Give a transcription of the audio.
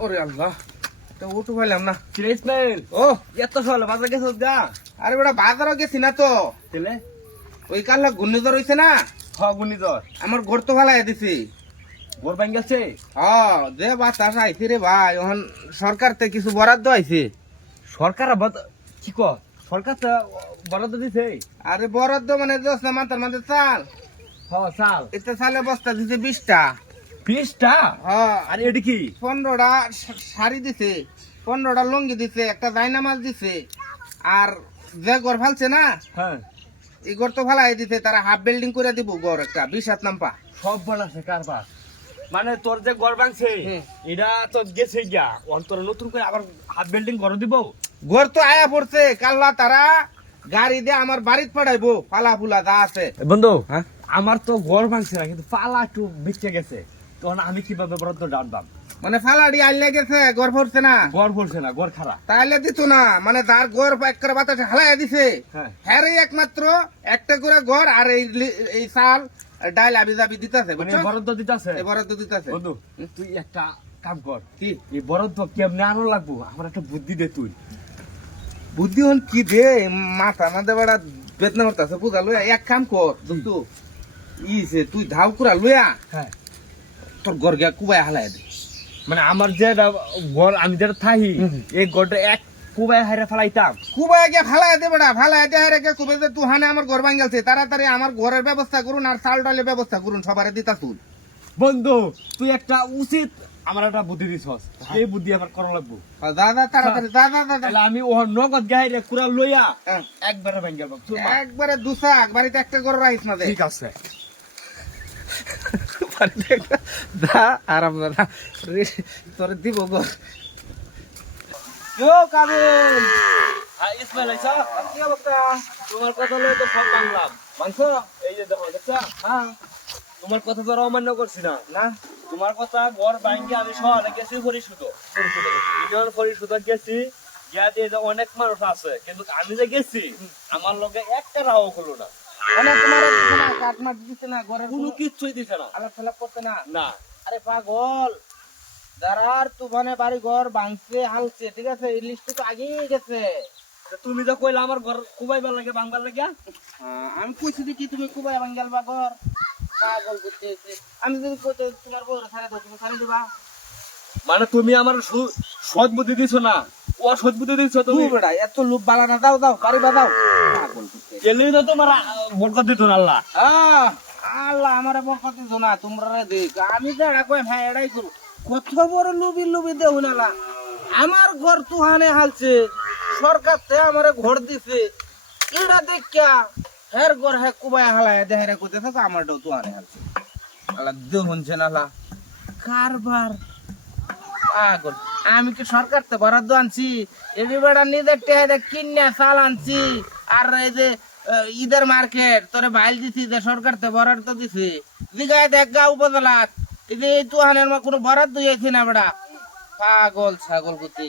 ওরে আল্লাহ, তো উঠু পাইলাম না। ইসমাইল, ও এত সকালে বাজার গেছিস গা? আরে বেটা বাজারও গেছি না তো, তেলে ওই কাল ঘূর্ণিঝড় হইছে না, ঘূর্ণিঝড় আমার ঘর তো ফালাই দিছি। গোর ভাঙ গেছে। যে বাতাস আইছি রে ভাই, এখন সরকার থেকে কিছু বরাদ্দ আইছে। সরকার কি ক সরকার তো বরাদ্দ দিছে। আরে বরাদ্দ মানে মাথার মাঝে চাল, চাল এটা চালে বস্তা দিছে 20টা। 20টা? হ্যাঁ, আর এটা কি? 15টা শাড়ি দিছে, 15টা লুঙ্গি দিছে, একটা জায়নামাজ দিছে। আর যে ঘর ফালছে না, হ্যাঁ, এই ঘর তো ফালাই দিছে, তারা হাফ বিল্ডিং করে দিব ঘর একটা 20 হাত নাম্পা। সব বানাছে কারবার। মানে তোর যে ঘর ভাঙছে এটা তো গেছে গিয়া, অন্তর নতুন করে আবার হাফ বিল্ডিং ঘর দিব। ঘর তো আয়া পড়ছে, কাল্লা তারা গাড়ি দিয়ে আমার বাড়িত পাঠাইবো, পালা ফুলা যা আছে। বন্ধু, হ্যাঁ? আমার তো ঘর ভাঙছে না, কিন্তু পালা একটু বেঁচে গেছে। তখন আমি কিভাবে বরাদ্দ ডাকবাম? মানে ফালাডি আইলে গেছে, ঘর পড়ছে না, ঘর পড়ছে না, ঘর খারাপ। তাইলে দিত না। মানে তার ঘর এক করে বাতাসে হালাই দিছে, হ্যাঁ, হ্যাঁ একমাত্র একটা করে ঘর আর এই চাল ডাইল আবি যাবি দিতেছে, মানে বরাদ্দ দিতেছে। বরাদ্দ দিতেছে। বন্ধু, তুই একটা কাম কর, কি এই বরাদ্দ কেমনে আনো লাগবো, আমার একটা বুদ্ধি দে তুই। বুদ্ধি হন কি দে, মাথা আমাদের বেড়া বেতনা করতেছে বুঝা লইয়া। এক কাম কর দোস্তু, ইসে তুই ধাও কুড়া লইয়া হ্যাঁ, তোর ঘর গিয়া কুবাই হালাই দে। মানে আমার যে ঘর আমি যেটা থাকি, এই ঘরটা এক কুবাই হাইরা ফেলাইতাম। কুবাই গিয়া ফালাই দে বেড়া, ফালাই দে হারে গিয়া কুবে যে তুই হানে আমার ঘর ভাঙ্গালছে, তাড়াতাড়ি আমার ঘরের ব্যবস্থা করুন আর চাল ডালের ব্যবস্থা করুন, সবারে দিতা তুই। বন্ধু, তুই একটা উচিত আমার একটা বুদ্ধি দিছস, এই বুদ্ধি আমার করা লাগবো। দাদা তাড়াতাড়ি দাদা দাদা, তাহলে আমি ও নগদ গাইরে কুড়া লইয়া হ্যাঁ। একবারে ভাঙ্গা পাব। একবারে দুসাক, বাড়িতে একটা ঘর রাখিস না দে। ঠিক আছে। আরাম দাদা তোরে দিব ঘর। কাবিল ইসমাইল আইসা, কি অবস্থা? তোমার কথা লয়ে তো সব ভাঙলাম। মাংস এই যে দেখো, দেখছা? হ্যাঁ তোমার কথা তো আর অমান্য করছি না। না তোমার কথা ঘর ভাঙ্গে আমি শহরে গেছি পরিশুদ্ধ ইউনিয়ন পরিশুদ্ধ গেছি, গিয়া দিয়ে যে অনেক মানুষ আছে, কিন্তু আমি যে গেছি আমার লগে একটা রাও হলো না, অনেক তোমার দিছে না, কাঠ মাঠ দিছে না, ঘরের কোনো কিচ্ছুই দিছে না। আলাপ ফালাপ করতে না। না, আরে পাগল, দাঁড়ার তুফানে বাড়ি ঘর ভাঙছে হালছে, ঠিক আছে, এই লিস্ট তো আগেই গেছে। তো তুমি যে কইলা আমার ঘর কুবাইবার লাগে ভাঙবার লাগে, আমি কইছি কি তুমি কুবাই ভাঙ্গাল বা ঘর? পাগল করতেছে। আমি যদি কইতে তোমার বউরে ছাড়া দাও, তুমি ছাড়ি দিবা? মানে তুমি আমার সৎ বুদ্ধি দিছো না, ও সৎ বুদ্ধি দিছো তুমি। বেটা এত লোভ বালা না, দাও দাও পারিবা দাও। পাগল করতেছে। এলেই তো তোমার বরকত দিত না আল্লাহ। আল্লাহ আমার বরকত দিছো না, তোমরা দেখ আমি যারা কই ভাই এটাই করু। কত বড় লুবি লুবি দেও না, আমার ঘর তুহানে হালছে, সরকার থেকে আমার ঘর দিছে, এটা দেখা হের ঘর হ্যাঁ কুবাই হালায় দেহেরা করতেছে, আমারটাও তুহানে হালছে। আল্লাহ দেহ হচ্ছে না কারবার। পাগল, আমি কি সরকার থেকে বরাদ্দ আনছি? এটি বেড়া নিজের টেহারে কিনে চাল আনছি, আর এই যে ঈদের মার্কেট তোরে বাইল দিছি, যে সরকার থেকে বরাদ্দ দিছি। দিঘায় দেখ গা উপজেলা, এই যে এই তুহানের কোনো বরাদ্দ হয়েছে না বেড়া। পাগল ছাগল করতে